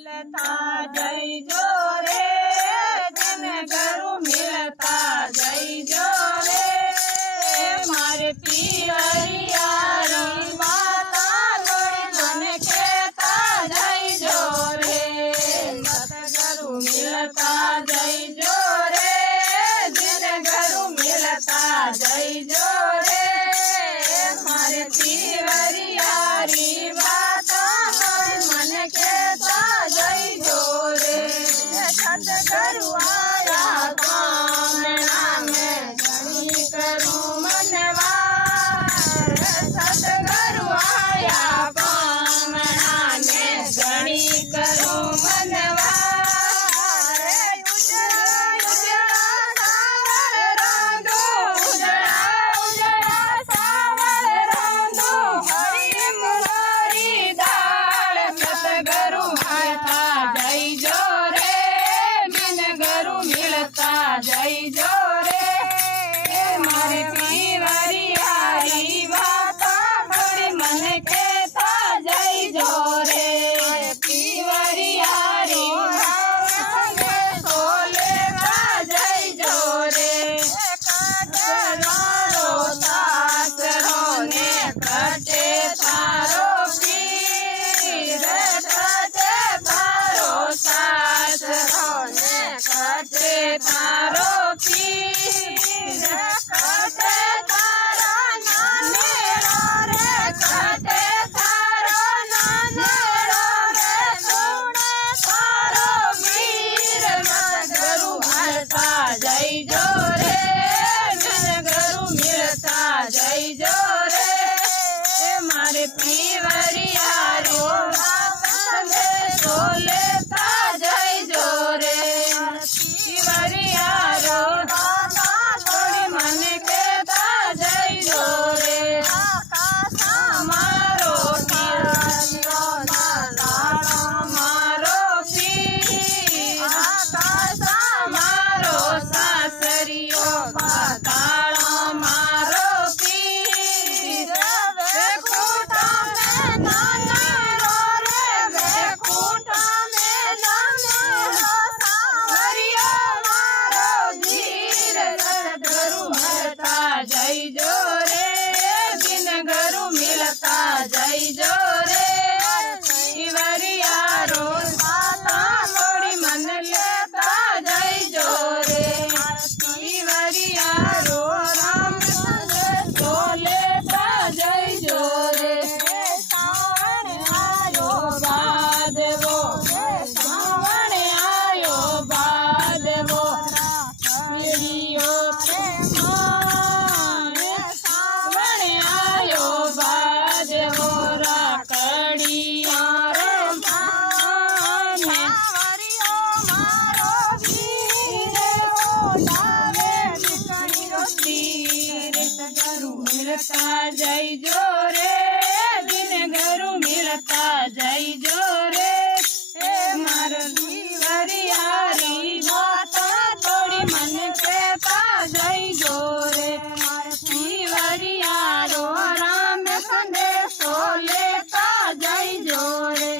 मिलता जय जो रे दिन घरू मिलता जय जो रे मारे पियरिया री माता थोड़ी मन कहता जय जो रे मत घरू मिलता जय जो रे दिन घरू मिलता जय जो रे मारे पियरिया री माता थोड़ी मन कहता जय जो रे सतगुरु आया काम में धनी करूं मनवार सतगुरु आया काम में धनी करूं मनवार जय जो रे मारे पियरिया री माता थोड़ी मन कहता जय जो रे पियरिया री सोलेता जय जो रे कटवारो तासरो ने कटे थारो पीर कटे थारो सासरो ने कटे थारो पीर कटे थारो नानेरो रे कटे थारो नानेरो रे सुने थारो वीर मन घरू मिलता जय जो रे मन घरू मिलता जय जो रे मारे पियरिया रो संगे सोलेता जय जो रे पियरिया रो थोड़ी मन कहता जय जो रे मारो पियरियो मारो पीर मारो सासरियो पाताळो मारो पीर बेकूटा में नानेरो रे बेकूटा में नानेरो सावरियो मारो धीर सतगुरु मिलता जय जो रे दिन घरू मिलता जय जो रे पियरिया रो माता थोड़ी मन लेता जय जो रे पियरिया रो राम संग तो लेता जय जो रे सावन आयो बाद वो सावन आयो बाद वो पीड़ियो सावन आयो बाद वो राकड़िया रे माने मारो वीर ओ लावे निकलियो तीर सतगुरु मिलता जय जो रे दिन घरू मिलता जय जो रे मार पियरिया री माता थोड़ी मन कहता जय जो रे मार पियरिया रो राम संदेशो लेता जय जो रे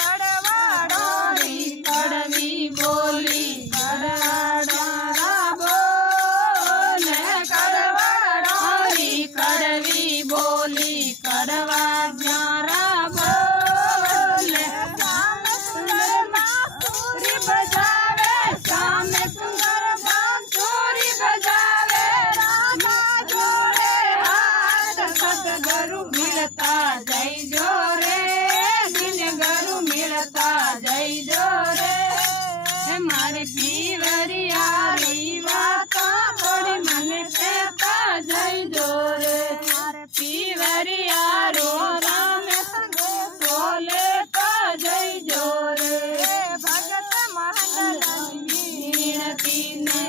कड़वाड़ो री कड़वी बोली कड़वाड़ा बोले कड़वाड़ो री कड़वी बोली कड़वा ज्यारा बोले बांसुरी बजावे श्याम सुंदर बांसुरी बजावे राधा जोड़े हाथ सतगुरु मिलता जय जो रे दिन घरू मिलता जय जो रे मारे पियरिया री माता थोड़ी मन कहता जय जो रे पियरिया रो राम संग सोलेता जय जो रे भगत महल वीणती ने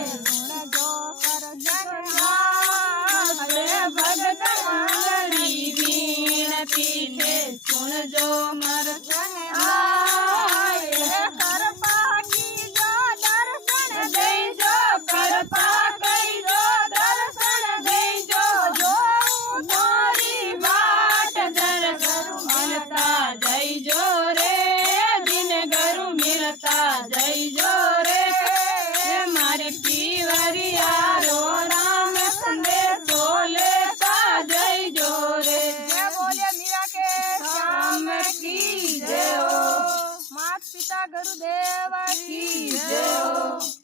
भगत महल वीणती ने सुन जो मर ગુરુદેવ કી જય.